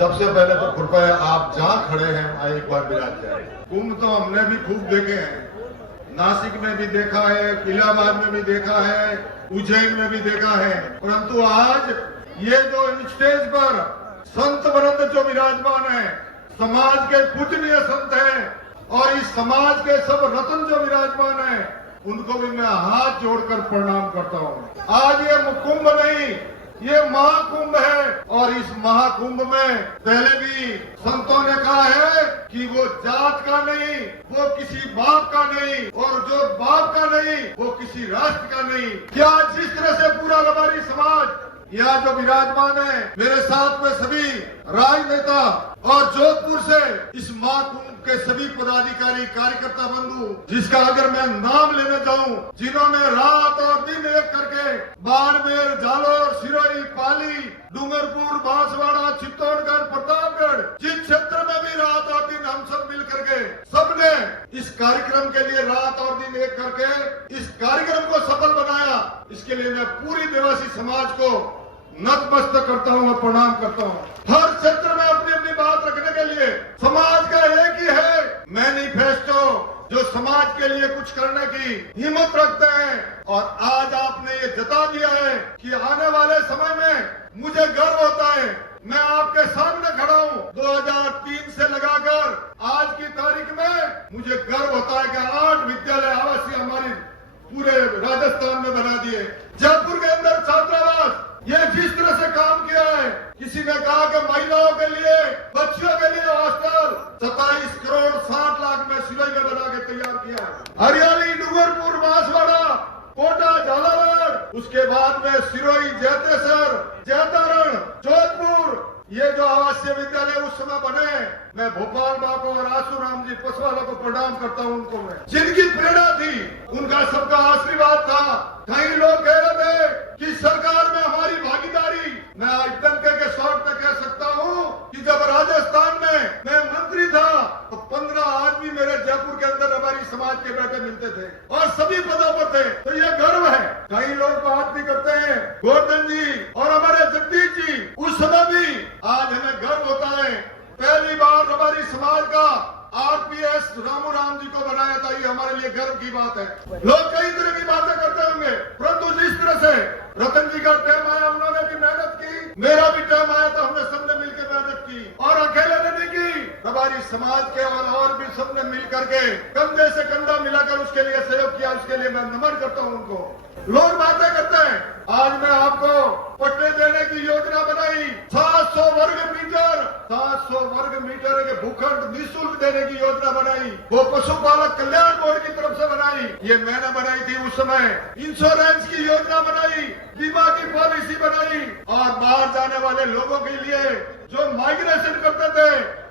सबसे पहले तो कृपया आप जहाँ खड़े हैं वहाँ एक बार विराज जाए। कुंभ तो हमने भी खूब देखे हैं, नासिक में भी देखा है, इलाहाबाद में भी देखा है, उज्जैन में भी देखा है, परंतु आज ये जो स्टेज पर संत वृंद जो विराजमान है, समाज के पूजनीय संत हैं और इस समाज के सब रत्न जो विराजमान है, उनको भी मैं हाथ जोड़कर प्रणाम करता हूँ। आज ये कुंभ नहीं, ये महाकुंभ है और इस महाकुंभ में पहले भी संतों ने कहा है कि वो जात का नहीं, वो किसी बाप का नहीं, और जो बाप का नहीं वो किसी राष्ट्र का नहीं। क्या जिस तरह से पूरा रबारी समाज यहाँ जो विराजमान है, मेरे साथ में सभी राजनेता और जोधपुर से इस महाकुंभ के सभी पदाधिकारी कार्यकर्ता बंधु, जिसका अगर मैं नाम लेने जाऊं, जिन्होंने रात और दिन एक करके बाड़मेर, जालोर, सिरोही, पाली, डूंगरपुर, बांसवाड़ा, चित्तौड़गढ़, प्रतापगढ़, जिस क्षेत्र में भी रात और दिन हम सब मिल करके सबने इस कार्यक्रम के लिए रात और दिन एक करके इस कार्यक्रम को सफल बनाया, इसके लिए मैं पूरी देवासी समाज को नतमस्तक करता हूँ और प्रणाम करता हूँ। हर क्षेत्र में अपनी अपनी बात रखने के लिए समाज का एक ही है मैनिफेस्टो, जो समाज के लिए कुछ करने की हिम्मत रखते हैं। और आज आपने ये जता दिया है कि आने वाले समय में मुझे गर्व होता है, मैं आपके सामने खड़ा हूँ। 2003 से लगाकर आज की तारीख में मुझे गर्व होता है कि 8 विद्यालय आवासीय हमारे पूरे राजस्थान में बना दिए। जयपुर के अंदर छात्रावास, ये जिस तरह से काम किया है, किसी ने कहा कि महिलाओं के लिए, बच्चियों के लिए हॉस्टल 27 करोड़ 60 लाख में सिलाई में बना के तैयार किया है। हरियाली, डूंगरपुर, बांसवाड़ा, कोटा, झालावाड़, उसके बाद में सिरोही, जैतेसर, जैतारण, जोधपुर, ये जो आवासीय विद्यालय उस समय बने, मैं भोपाल बाबू और आसूराम जी पसवाला को प्रणाम करता हूँ। उनको मैं जिनकी प्रेरणा थी, उनका सबका आशीर्वाद था। कई लोग कह रहे थे कि सरकार में हमारी भागीदारी, मैं एकदम के शॉर्ट में कह सकता हूँ कि जब राजस्थान में मैं मंत्री था तो 15 आदमी मेरे जयपुर के अंदर हमारी समाज के बेटे मिलते थे और सभी पदों पर थे। तो ये गर्व है। कई लोग बात भी करते हैं, गोवर्धन जी और हमारे जगदीश जी, उस समय भी आज हमें गर्व होता है। पहली बार हमारी समाज का आरपीएस रामू राम जी को बनाया था, ये हमारे लिए गर्व की बात है। लोग कई तरह की बातें करते होंगे, परंतु जिस तरह से रतन जी का टाइम आया, उन्होंने भी मेहनत की, मेरा भी टाइम आया था, हमने सबने मिलकर मेहनत की और अकेले ने नहीं की। हमारी समाज के और भी सबने मिल करके कंधे से कंधा मिलाकर उसके लिए सहयोग किया, उसके लिए मैं नमन करता हूँ उनको। लोग बातें करते हैं, आज मैं आपको पट्टे देने की योजना बनाई, 700 वर्ग मीटर के भूखंड निःशुल्क देने की योजना बनाई, वो पशुपालक कल्याण बोर्ड की तरफ से बनाई, ये मैंने बनाई थी उस समय। इंश्योरेंस की योजना बनाई, बीमा की पॉलिसी बनाई और बाहर जाने वाले लोगों के लिए जो माइग्रेशन करते थे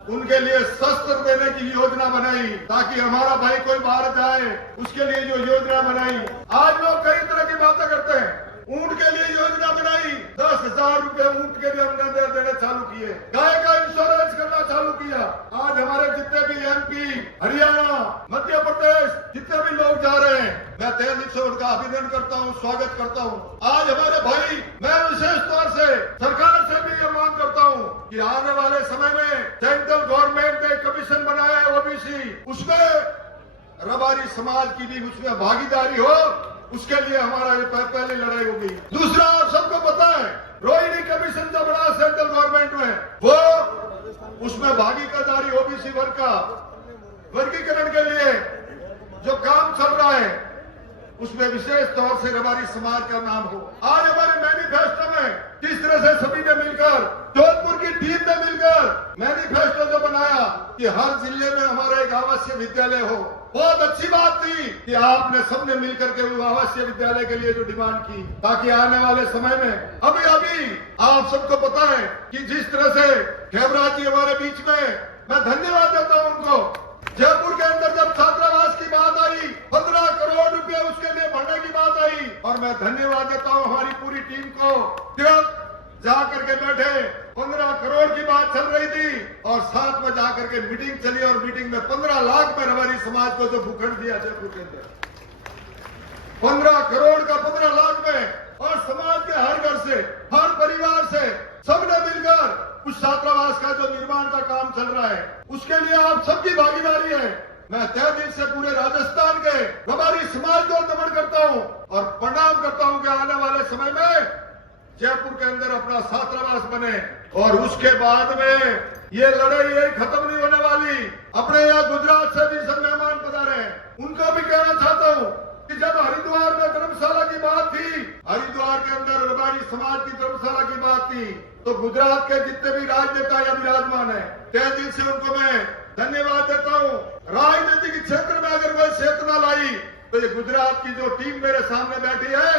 उनके लिए शस्त्र देने की योजना बनाई, ताकि हमारा भाई कोई बाहर जाए उसके लिए जो योजना बनाई। आज लोग कई तरह की बातें करते हैं, ऊंट के लिए योजना बनाई, 10,000 रुपए ऊंट के लिए हमने देने चालू किए, गाय का इंश्योरेंस करना चालू किया। आज हमारे जितने भी एमपी, हरियाणा, मध्य प्रदेश, जितने भी लोग जा रहे हैं, मैं तहे दिल से उनका अभिनंदन करता हूँ, स्वागत करता हूँ। आज हमारे भाई, मैं विशेष तौर से सरकार से भी ये मांग करता हूँ कि आने वाले समय में सेंट्रल गवर्नमेंट ने कमीशन बनाया है ओबीसी, उसमें रबारी समाज की भी उसमें भागीदारी हो, उसके लिए हमारा ये पहले लड़ाई होगी। दूसरा, आप सबको पता है, रोहिणी कमीशन जो बना सेंट्रल गवर्नमेंट में, वो उसमें भागीदारी ओबीसी वर्ग का वर्गीकरण के लिए जो काम चल रहा है, उसमें विशेष तौर से हमारी समाज का नाम हो। आज हमारे मैनिफेस्टो में किस तरह से सभी ने मिलकर, जोधपुर की टीम ने मिलकर मैनिफेस्टो जो बनाया कि हर जिले में हमारा एक आवासीय विद्यालय हो, बहुत अच्छी बात थी कि आपने सबने मिलकर के वो आवासीय विद्यालय के लिए जो डिमांड की, ताकि आने वाले समय में अभी आप सबको पता है कि जिस तरह से खेमराज जी हमारे बीच में, मैं धन्यवाद देता हूं उनको। जयपुर के अंदर जब छात्रावास की बात आई, 15 करोड़ रुपए उसके लिए भरने की बात आई, और मैं धन्यवाद देता हूं हमारी पूरी टीम को। तुरंत जाकर के बैठे, 15 करोड़ की बात चल रही थी और साथ में जाकर के मीटिंग चली और मीटिंग में 15 लाख में हमारी समाज को जो भूखंड दिया जयपुर के अंदर, 15 करोड़ का 15 लाख में, और समाज के हर घर से, हर परिवार से सबने मिलकर उस छात्रावास का जो निर्माण का काम चल रहा है, उसके लिए आप सबकी भागीदारी है। मैं तहे दिल से पूरे राजस्थान के हमारी समाज को नमन करता हूं और प्रणाम करता हूं कि आने वाले समय में जयपुर के अंदर अपना छात्रावास बने और उसके बाद में ये लड़ाई यही खत्म नहीं होने वाली। अपने यहाँ गुजरात से भी सब मेहमान पधारे, उनको भी कहना चाहता हूँ कि जब हरिद्वार में धर्मशाला की बात थी, हरिद्वार के अंदर रबारी समाज की धर्मशाला की बात थी, तो गुजरात के जितने भी राजनेता या विराजमान है, तहे दिल से उनको मैं धन्यवाद देता हूँ। राजनीतिक क्षेत्र में अगर कोई चेतना लाई तो ये गुजरात की जो टीम मेरे सामने बैठी है,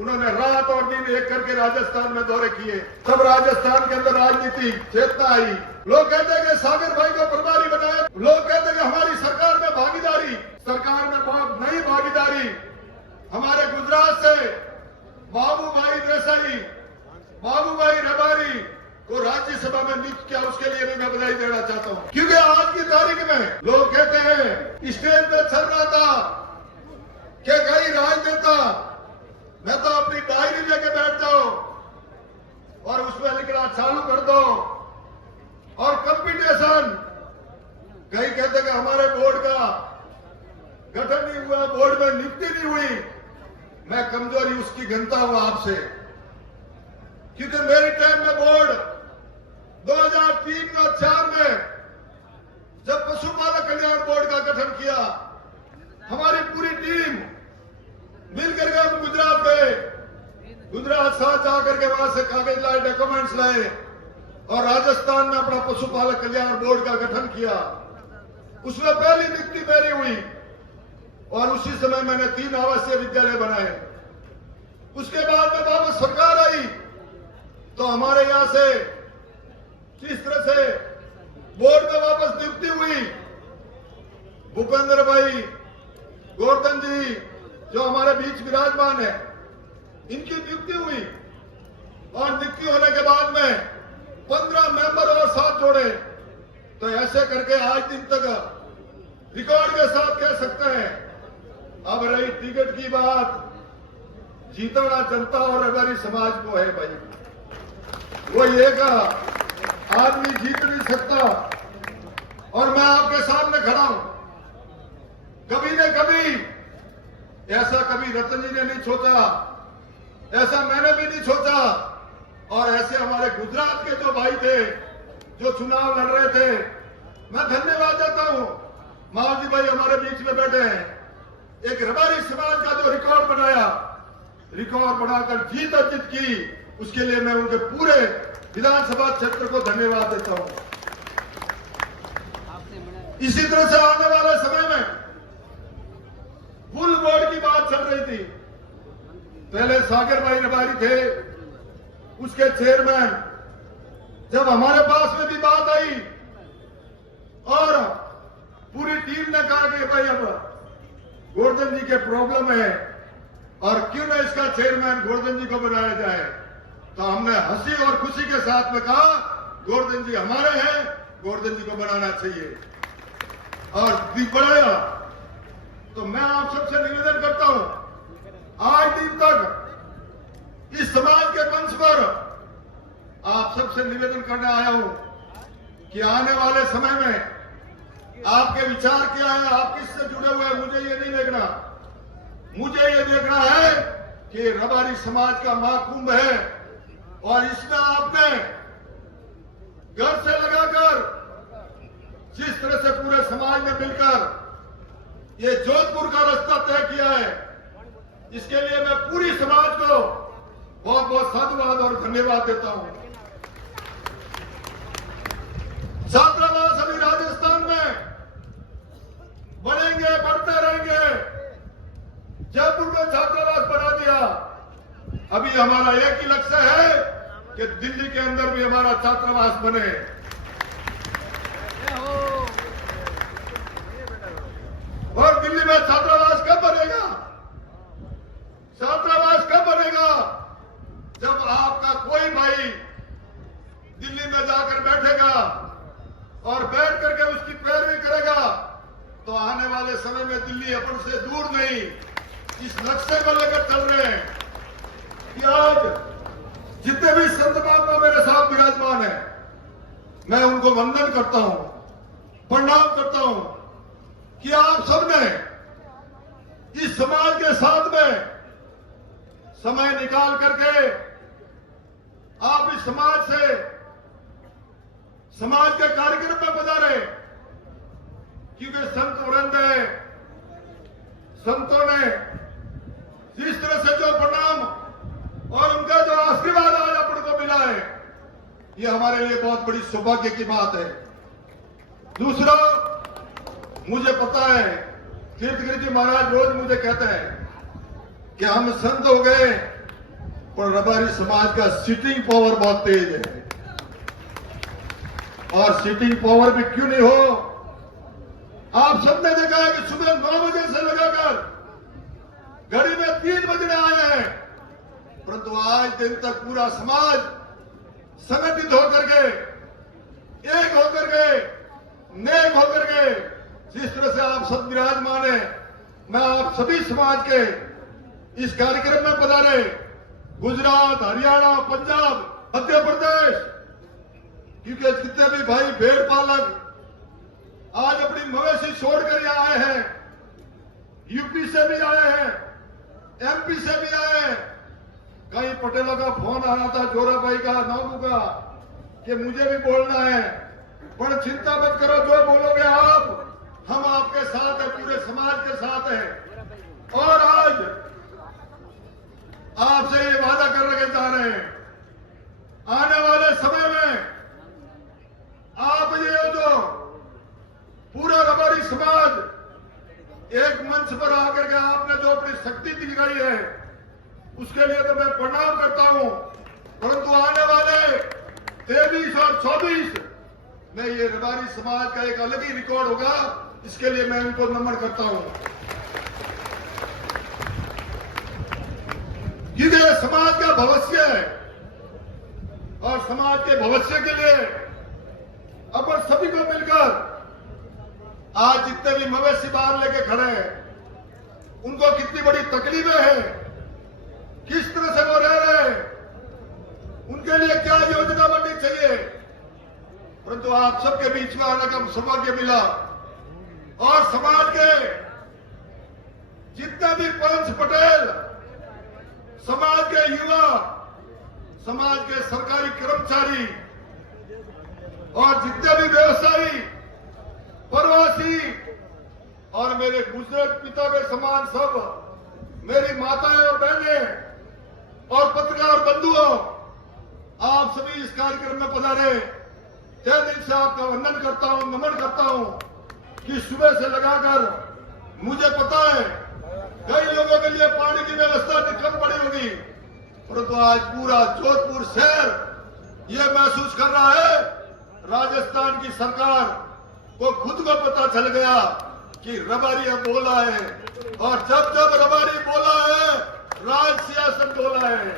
उन्होंने रात और दिन एक करके राजस्थान में दौरे किए। सब राजस्थान के अंदर राजनीतिक चेतना आई। लोग कहते हैं कि सागर भाई को प्रभारी बनाए, लोग कहते हैं कि हमारी सरकार में भागीदारी, सरकार में बहुत नई भागीदारी। हमारे गुजरात से बाबूभाई देसाई, बाबूभाई रबारी को राज्यसभा में नियुक्त किया, उसके लिए भी मैं बधाई देना चाहता हूँ। क्योंकि आज की तारीख में लोग कहते हैं स्टेज पे चल रहा था कि कई राजनेता, मैं तो अपनी डायरी लेके बैठ जाओ और उसमें लिखना चालू कर दो और कंपटीशन। कई कहते कि हमारे बोर्ड का गठन नहीं हुआ, बोर्ड में नियुक्ति नहीं हुई। मैं कमजोरी उसकी गिनता हूं आपसे, क्योंकि मेरे टाइम में बोर्ड 2003 और 4 में जब पशुपालक कल्याण बोर्ड का गठन किया, हमारी पूरी टीम मिलकर के हम गुजरात गए। गुजरात साथ जाकर के वहां से कागज लाए, डॉक्यूमेंट्स लाए और राजस्थान में अपना पशुपालक कल्याण बोर्ड का गठन किया। उसमें पहली नियुक्ति मेरी हुई और उसी समय मैंने 3 आवासीय विद्यालय बनाए। उसके बाद में वापस सरकार आई तो हमारे यहां से जिस तरह से बोर्ड में वापस नियुक्ति हुई, भूपेंद्र भाई गोवर्धन जी जो हमारे बीच विराजमान है, इनकी नियुक्ति हुई और नियुक्ति होने के बाद में 15 मेंबर और साथ जोड़े। तो ऐसे करके आज दिन तक रिकॉर्ड के साथ कह सकते हैं। अब रही टिकट की बात, जीतना जनता और हमारी समाज को है भाई। वो एक आदमी जीत नहीं सकता और मैं आपके सामने खड़ा हूं। कभी न कभी ऐसा कभी रतन जी ने नहीं सोचा, ऐसा मैंने भी नहीं सोचा और ऐसे हमारे गुजरात के जो भाई थे जो चुनाव लड़ रहे थे, मैं धन्यवाद देता हूं। मावजी भाई हमारे बीच में बैठे हैं। एक रबारी समाज का जो रिकॉर्ड बनाया, रिकॉर्ड बनाकर जीत अर्जित की, उसके लिए मैं उनके पूरे विधानसभा क्षेत्र को धन्यवाद देता हूं। इसी तरह से आने वाले समय में फुल बोर्ड की बात चल रही थी। पहले सागर भाई रबारी थे, उसके चेयरमैन। जब हमारे पास में भी बात आई और पूरी टीम ने कहा कि भाई अब गोवर्धन जी के प्रॉब्लम है और क्यों ना इसका चेयरमैन गोवर्धन जी को बनाया जाए, तो हमने हंसी और खुशी के साथ में कहा गोवर्धन जी हमारे हैं, गोवर्धन जी को बनाना चाहिए और बढ़ाया। तो मैं आप सबसे निवेदन करता हूं, आज दिन तक इस समाज के मंच पर आप सबसे निवेदन करने आया हूं कि आने वाले समय में आपके विचार क्या है, आप किससे जुड़े हुए हैं, मुझे ये नहीं देखना। मुझे ये देखना है कि रबारी समाज का महाकुंभ है और इसमें आपने घर से लगाकर जिस तरह से पूरे समाज में मिलकर ये जोधपुर का रास्ता तय किया है, इसके लिए मैं पूरी समाज को बहुत बहुत साधुवाद और धन्यवाद देता हूं। छात्रावास अभी राजस्थान में बढ़ेंगे, बढ़ते रहेंगे। जयपुर को छात्रावास बना दिया। अभी हमारा एक ही लक्ष्य है कि दिल्ली के अंदर भी हमारा छात्रावास बने। और दिल्ली में छात्रावास कब बनेगा? छात्रावास कब बनेगा? जब आपका कोई भाई दिल्ली में जाकर बैठेगा और बैठ करके उसकी पैरवी करेगा, तो आने वाले समय में दिल्ली अपन से दूर नहीं। इस लक्ष्य को लेकर चल रहे हैं कि आज जितने भी संत महात्मा मेरे साथ विराजमान है, मैं उनको वंदन करता हूं, प्रणाम करता हूं कि आप सबने इस समाज के साथ में समय निकाल करके आप इस समाज से समाज के कार्यक्रम में पधारे, क्योंकि संत वृंद है, संतों ने जिस तरह से जो प्रणाम और उनका जो आशीर्वाद आज अपन को मिला है, ये हमारे लिए बहुत बड़ी सौभाग्य की बात है। दूसरा, मुझे पता है तीर्थगिरी जी महाराज रोज मुझे कहते हैं कि हम संत हो गए, पर रबारी समाज का सिटिंग पावर बहुत तेज है। और सिटिंग पावर भी क्यों नहीं हो, आप सबने देखा है कि सुबह 9 बजे से लगाकर घड़ी में 3 बजने आए हैं, परंतु आज दिन तक पूरा समाज संगठित होकर के, एक होकर के, नेक होकर के, जिस तरह से आप सब विराजमान है, मैं आप सभी समाज के इस कार्यक्रम में पधारे, गुजरात, हरियाणा, पंजाब, मध्य प्रदेश, क्योंकि जितने भी भाई भेड़ पालक आज अपनी मवेशी छोड़कर यहाँ आए हैं, यूपी से भी आए हैं, एमपी से भी आए हैं। कई पटेलों का फोन आ रहा था, जोरा भाई का, नामू का, कि मुझे भी बोलना है, पर चिंता मत करो, जो बोलोगे आप, हम आपके साथ हैं, पूरे समाज के साथ हैं। और आज आपसे ये वादा करने जा रहे हैं, आने वाले समय में आप ये जो पूरा रबारी समाज एक मंच पर आकर के आपने जो अपनी शक्ति दिखाई है, उसके लिए तो मैं प्रणाम करता हूं, परंतु आने वाले 23 और 24 में ये रबारी समाज का एक अलग ही रिकॉर्ड होगा, इसके लिए मैं उनको नमन करता हूं। ये समाज का भविष्य है और समाज के भविष्य के लिए अपन सभी को मिलकर, आज जितने भी मवेशी बाहर लेके खड़े हैं, उनको कितनी बड़ी तकलीफें हैं, किस तरह से वो रह रहे हैं, उनके लिए क्या योजना बननी चाहिए, परंतु आप सबके बीच में आने का सौभाग्य मिला। और समाज के जितने भी पंच पटेल, समाज के युवा, समाज के सरकारी कर्मचारी और जितने भी व्यवसायी, प्रवासी और मेरे गुजरे पिता के समान सब मेरी माताएं और बहनें और पत्रकार बंधुओं, आप सभी इस कार्यक्रम में पधारे, तहे दिल से आपका वंदन करता हूं, नमन करता हूं कि सुबह से लगाकर मुझे पता है कई लोगों के लिए पानी की व्यवस्था कम पड़ी होगी, परंतु आज पूरा जोधपुर शहर यह महसूस कर रहा है, राजस्थान की सरकार को खुद को पता चल गया कि रबारी अब बोला है, और जब जब रबारी बोला है, राज सियासत बोला है।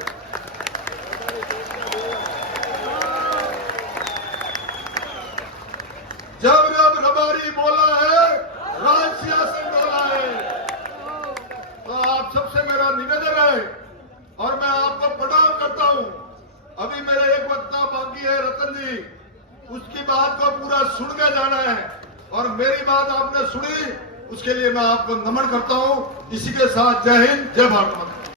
जब जब रबारी बोला है, राज सियासत बोला है। तो आप सबसे मेरा निवेदन है और मैं आपको प्रणाम करता हूं। अभी मेरा एक वक्ता बाकी है, रतन जी, उसकी बात को पूरा सुन के जाना है, और मेरी बात आपने सुनी, उसके लिए मैं आपको नमन करता हूं। इसी के साथ जय हिंद, जय भारत।